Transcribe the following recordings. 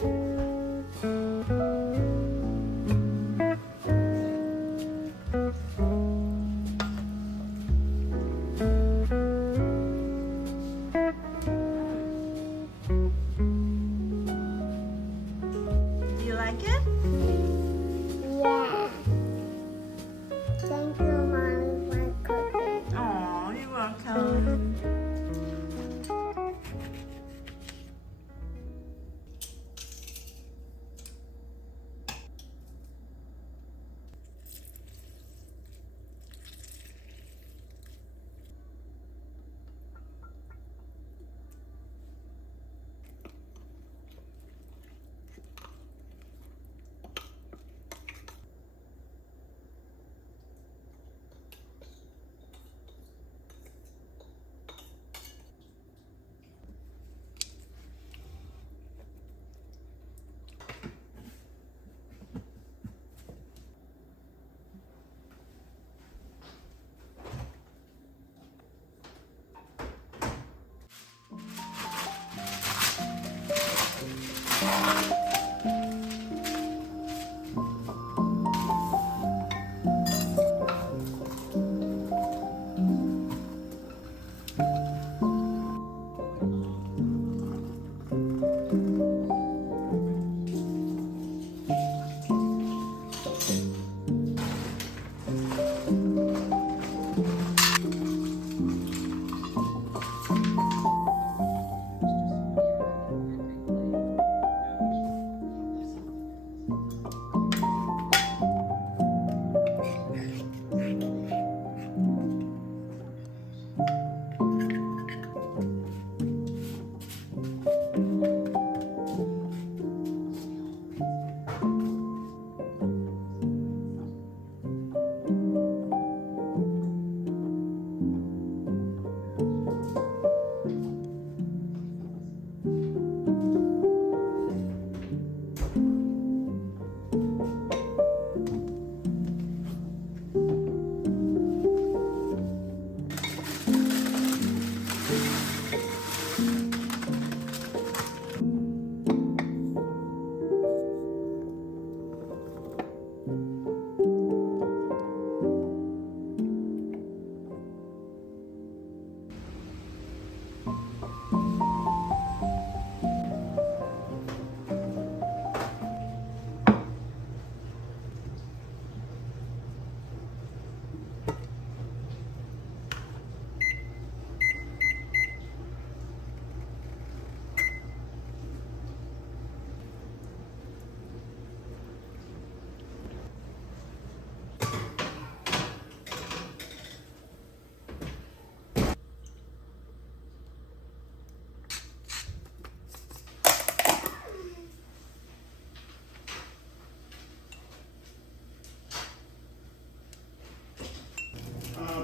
Do you like it? Yeah. Thank you, Mommy, for cooking. Oh, you're welcome.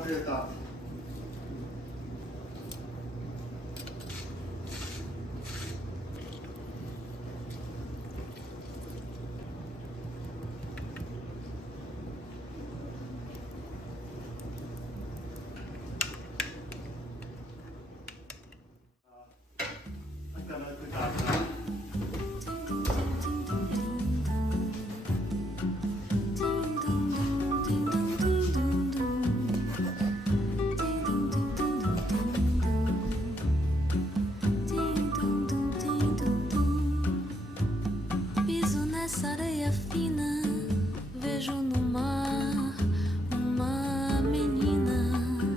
Preta. Piso nessa areia fina, vejo no mar uma menina,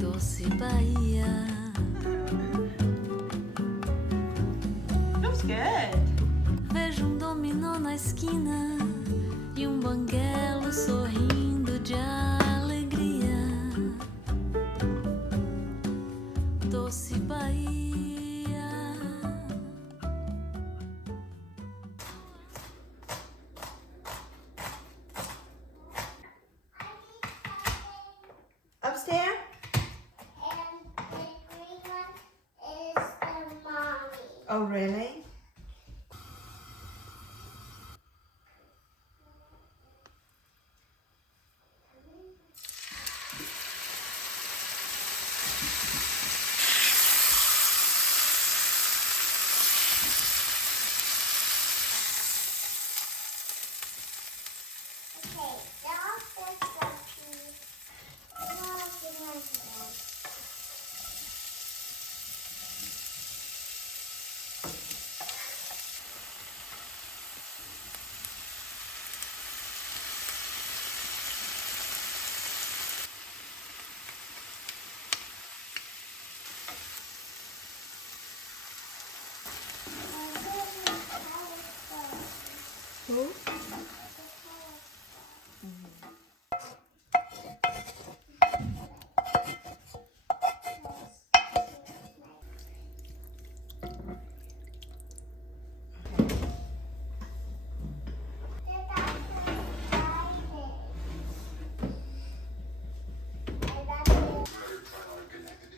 doce Bahia. Looks good. Vejo dominó na esquina e banguelo sorrindo de alegria. Doce Bahia. Upstairs? And the green one is the mommy. Oh, really? Who?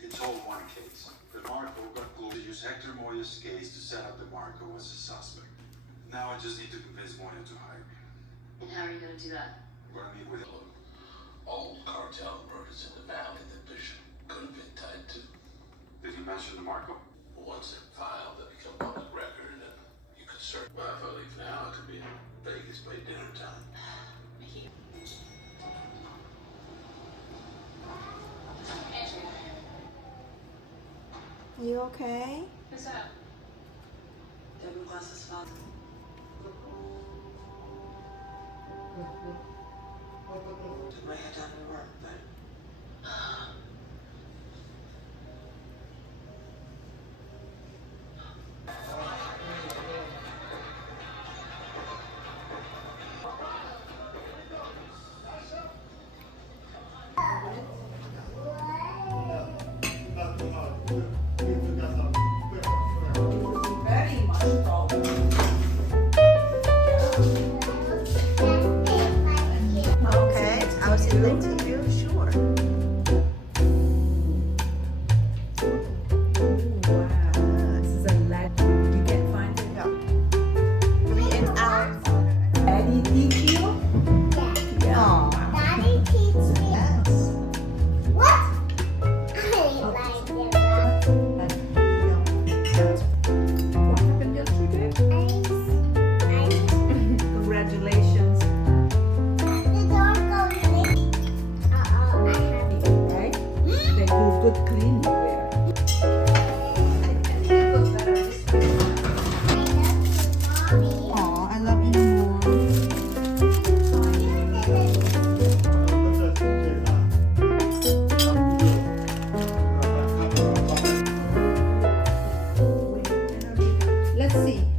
It's all one case. The Marco got pulled to use Hector Moya's case to set up the Marco as a suspect. Now I just need to convince Moya to hire me. And how are you going to do that? I'm gonna meet with All cartel murders in the valley that Bishop could have been tied to. Did he mention the Marco? Once they're filed, they become public record, and you could search. But if I leave now, I could be in Vegas by dinner time. Mickey. Are you okay? What's up? Deborah Glass's father. Took my head down to work, but... Very much problem. Okay, I'll send it to you, sure. Wow, this is a legend. You can't find it. Yeah. 3 and out. Daddy teach you? Yeah. Oh, Daddy teach me. yes. What? I like it. What happened yesterday? Congratulations, The door goes in. Uh-oh, I have it. right? They do good cleaning there. Oh, I love you more. Let's see.